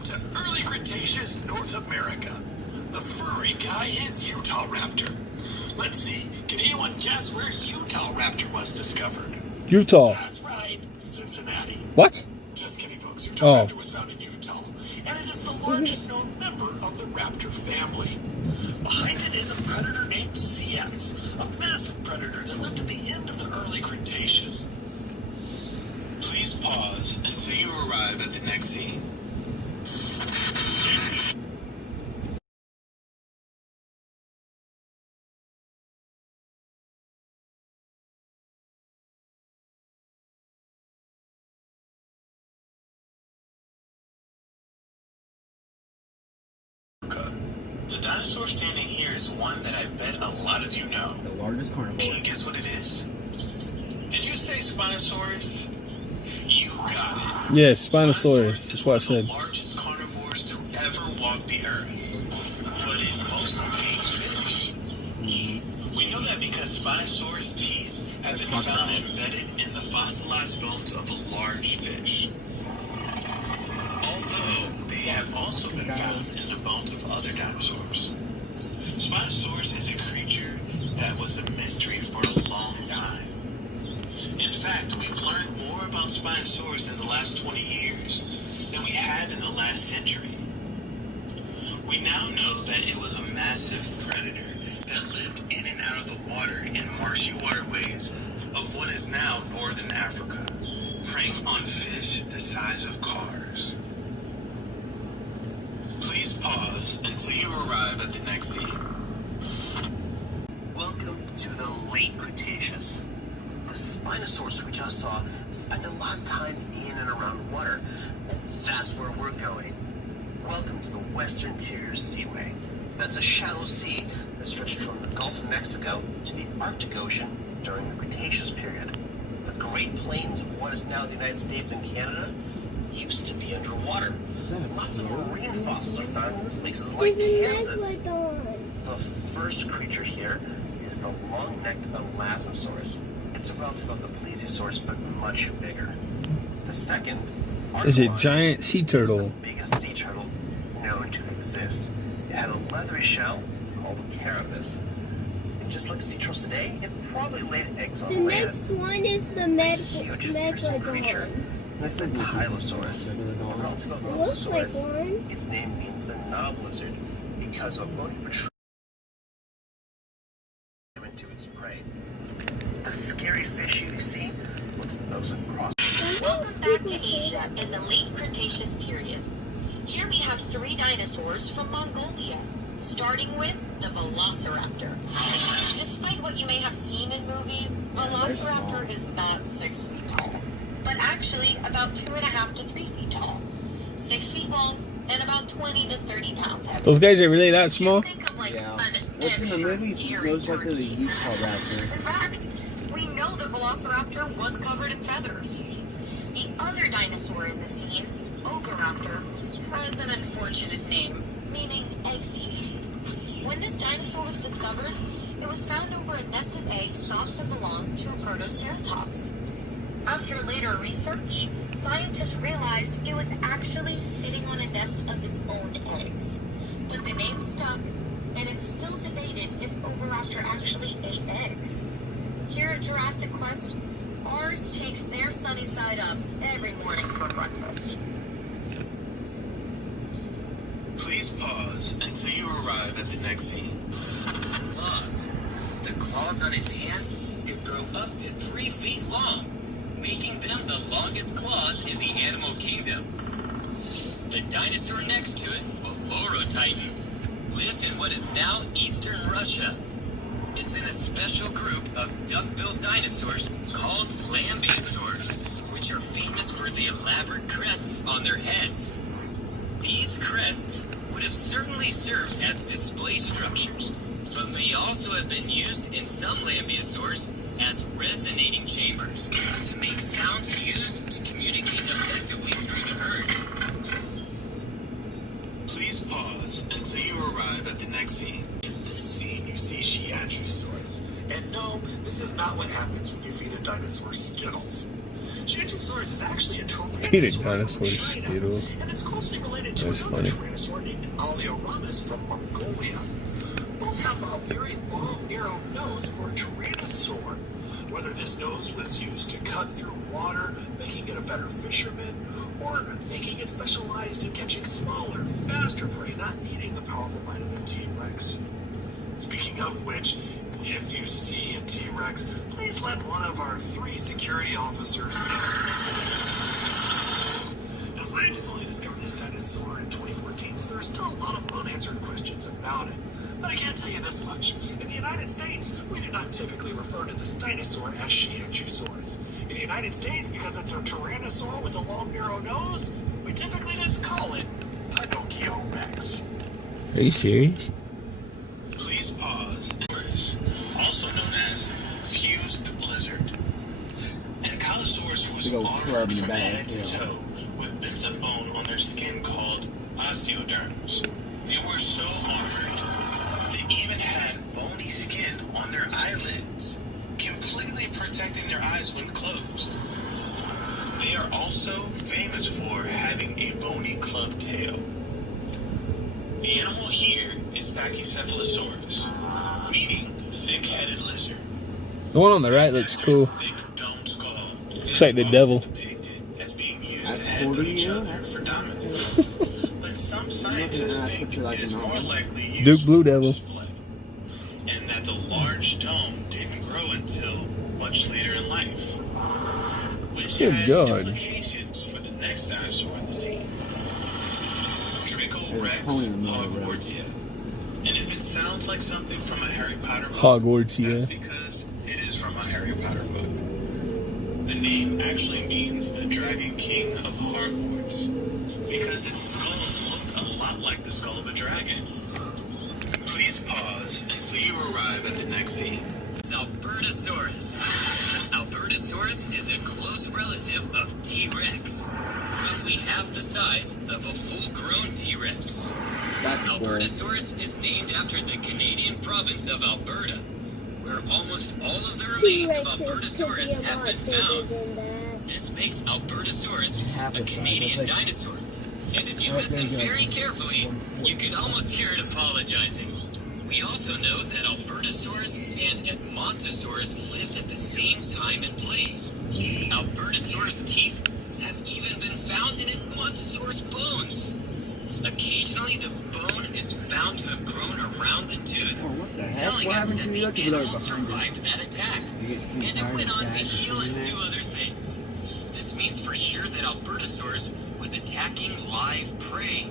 Welcome to early Cretaceous North America. The furry guy is Utah Raptor. Let's see, can anyone guess where Utah Raptor was discovered? Utah. That's right, Cincinnati. What? Just kidding, folks. Utah Raptor was found in Utah, and it is the largest known member of the raptor family. Behind it is a predator named Seaway, a massive predator that lived at the end of the early Cretaceous. Please pause until you arrive at the next scene. The dinosaur standing here is one that I bet a lot of you know. The largest carnivore. Can you guess what it is? Did you say Spinosaurus? You got it. Yes, Spinosaurus. That's what I said. The largest carnivores to ever walk the earth, but it mostly ate fish. We know that because Spinosaurus teeth have been found embedded in the fossilized bones of a large fish. Although they have also been found in the bones of other dinosaurs. Spinosaurus is a creature that was a mystery for a long time. In fact, we've learned more about Spinosaurus in the last 20 years than we had in the last century. We now know that it was a massive predator that lived in and out of the water in marshy waterways of what is now northern Africa, preying on fish the size of cars. Please pause until you arrive at the next scene. Welcome to the late Cretaceous. The Spinosaurus we just saw spent a lot of time in and around water, and that's where we're going. Welcome to the Western Interior Seaway. That's a shallow sea that stretched from the Gulf of Mexico to the Arctic Ocean during the Cretaceous period. The Great Plains of what is now the United States and Canada used to be underwater. Lots of marine fossils are found in places like Kansas. The first creature here is the long-necked Albertosaurus. It's a relative of the Plesiosaurus, but much bigger. The second Is a giant sea turtle. is the biggest sea turtle known to exist. It had a leathery shell called a carapace. And just like sea turtles today, it probably laid eggs on The land. next one is the Huge fearsome creature. That's the Tylosaurus. A relative of It looks like Mosasaurus. one. Its name means the knob lizard because of a bony protrusion to its prey. The scary fish you see looks like those across. Welcome back to Asia in the late Cretaceous period. Here we have 3 dinosaurs from Mongolia, starting with the Velociraptor. Despite what you may have seen in movies, Velociraptor is not 6 feet tall, but actually about 2.5 to 3 feet tall, 6 feet long, and about 20 to 30 pounds heavy. Those guys are really that small? Just think of like Yeah. an What's in the extra movie scary goes back to the turkey. Utah Raptor. In fact, we know the Velociraptor was covered in feathers. The other dinosaur in the scene, Ograptor, has an unfortunate name, meaning egg thief. When this dinosaur was discovered, it was found over a nest of eggs thought to belong to Albertosaurus. After later research, scientists realized it was actually sitting on a nest of its own eggs. But the name stuck, and it's still debated if Oviraptor actually ate eggs. Here at Jurassic Quest, ours takes their sunny side up every morning for breakfast. Please pause until you arrive at the next scene. Claws. The claws on its hands could grow up to 3 feet long, making them the longest claws in the animal kingdom. The dinosaur next to it, a Boro Titan, lived in what is now eastern Russia. It's in a special group of duck-billed dinosaurs called Flambeosaurs, which are famous for the elaborate crests on their heads. These crests would have certainly served as display structures, but may also have been used in some Lambeosaurs as resonating chambers to make sounds used to communicate effectively through the herd. Please pause until you arrive at the next scene. In this scene, you see Centrosaurus. And no, this is not what happens when you feed a dinosaur Skittles. Centrosaurus is actually a Peter tyrannosaur dinosaur from China, Skittles. and it's closely related to That's another funny. tyrannosaur named Albertosaurus from Mongolia. Both have a very long, narrow nose for a tyrannosaur. Whether this nose was used to cut through water, making it a better fisherman, or making it specialized in catching smaller, faster prey, not needing the powerful bite of a T-Rex. Speaking of which, if you see a T-Rex, please let one of our 3 security officers know. Now, scientists only discovered this dinosaur in 2014, so there are still a lot of unanswered questions about it. But I can't tell you this much. In the United States, we do not typically refer to this dinosaur as Centrosaurus. In the United States, because it's a tyrannosaur with a long, narrow nose, we typically just call it Pinocchio Rex. Are you serious? Please pause. Also known as fused lizard. Ankylosaurus was Big old armored club in the from back, head to yeah. toe with bits of bone on their skin called osteoderms. They were so armored, they even had bony skin on their eyelids, completely protecting their eyes when closed. They are also famous for having a bony club tail. The animal here is Pachycephalosaurus, meaning thick-headed lizard. The one on the right looks cool. Thick domed skull Looks like the devil. depicted as being used That's to headbutt 40 each years other old. for dominance. But some scientists Nothing think like it is an more arm. likely Duke used Blue for Devil. display, and that the large dome didn't grow until much later in life, which Good has God. implications for the next dinosaur in the scene. There's a Rex pony in the middle of the road. Hogwartsia. And if it sounds like something from a Harry Potter book, Hogwarts, that's yeah. because it is from a Harry Potter book. The name actually means the Dragon King of Hogwarts, because its skull looked a lot like the skull of a dragon. Please pause until you arrive at the next scene. It's Albertosaurus. Albertosaurus is a close relative of T-Rex, roughly half the size of a full-grown T-Rex. That's cool. Albertosaurus is named after the Canadian province of Alberta, where almost all of the remains of Albertosaurus have been found. This makes Albertosaurus a Canadian dinosaur, and if you listen very carefully, you can almost hear it apologizing. We also know that Albertosaurus and Edmontosaurus lived at the same time and place. Albertosaurus teeth have even been found in Edmontosaurus bones. Occasionally, the bone is found to have grown around the tooth, Oh, what the heck? telling What us happened that to the you? Look at animal those behind you. survived that attack, You get and it tired went of on to that heal and in do there? other things. This means for sure that Albertosaurus was attacking live prey.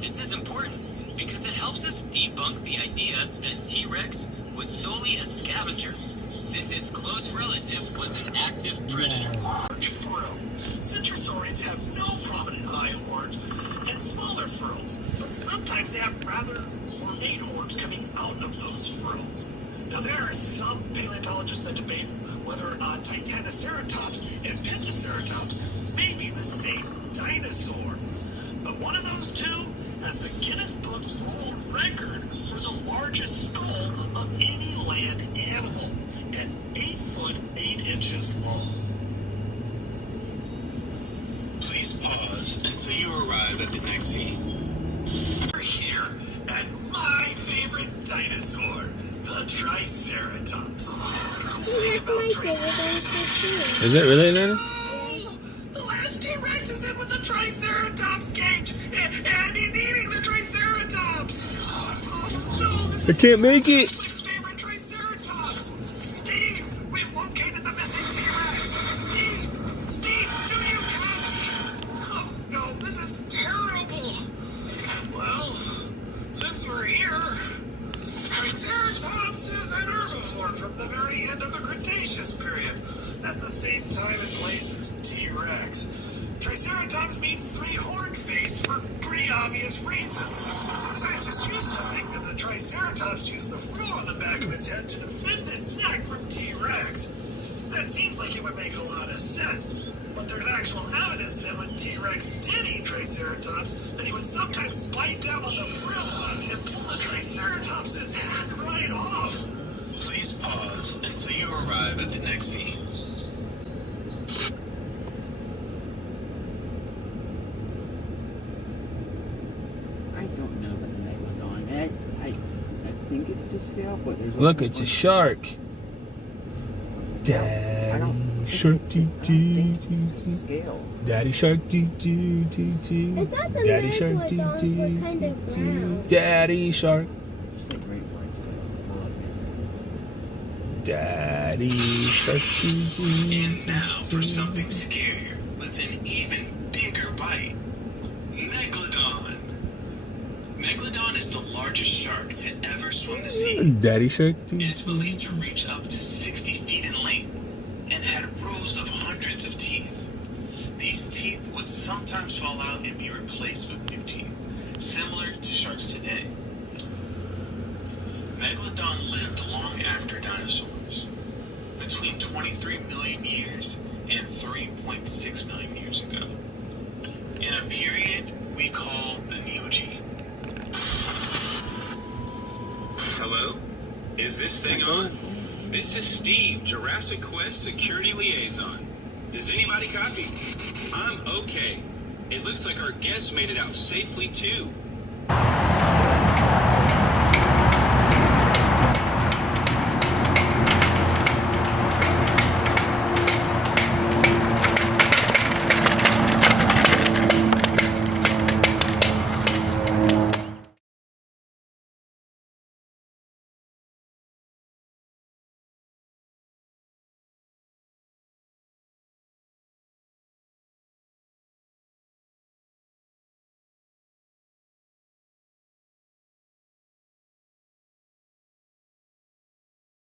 This is important because it helps us debunk the idea that T-Rex was solely a scavenger, since its close relative was an active predator. Large frill. Centrosaurians have no prominent eye horns and smaller frills, but sometimes they have rather ornate horns coming out of those frills. Now, there are some paleontologists that debate whether or not Titanoceratops and Pentaceratops may be the same dinosaur. But one of those two has the Guinness Book World Record for the largest skull of any land animal at 8 foot 8 inches long. Please pause until you arrive at the next scene. We're here at my favorite dinosaur, the Triceratops. The cool thing about Triceratops. Is it really, Nana? Oh, the last T-Rex is in with the Triceratops cage, and he's eating the Triceratops. Oh, no, this I is can't make it. my favorite Triceratops. Steve, we've located the missing T-Rex. Steve, do you copy? Oh, no, this is terrible. Well, since we're here, Triceratops is an herbivore from the very end of the Cretaceous period. That's the same time and place as T-Rex. Triceratops means three-horned face for pretty obvious reasons. Scientists used to think that the Triceratops used the frill on the back of its head to defend its neck from T-Rex. That seems like it would make a lot of sense. But there's actual evidence that when T-Rex did eat Triceratops, that he would sometimes bite down on the frill and pull the Triceratops' head right off. Please pause until you arrive at the next scene. the scale, but there's Look, only it's a one- shark. I Daddy don't shark, do think do it's do a do. scale. Daddy shark, do do do I do. thought the Daddy shark, do megalodons do were kind of do. brown. Daddy shark, Just like great whites, but more like daddy shark, do do. And now for something scarier with an even bigger bite. Megalodon. Megalodon is the largest shark to ever swim the seas. Daddy shark, do It is do. believed to reach up to 60 feet in length and had rows of hundreds of teeth. These teeth would sometimes fall out and be replaced with new teeth, similar to sharks today. Megalodon lived long after dinosaurs, between 23 million years and 3.6 million years ago, in a period we call the Neogene. Hello? Is this thing on? This is Steve, Jurassic Quest Security Liaison. Does anybody copy? I'm okay. It looks like our guests made it out safely too.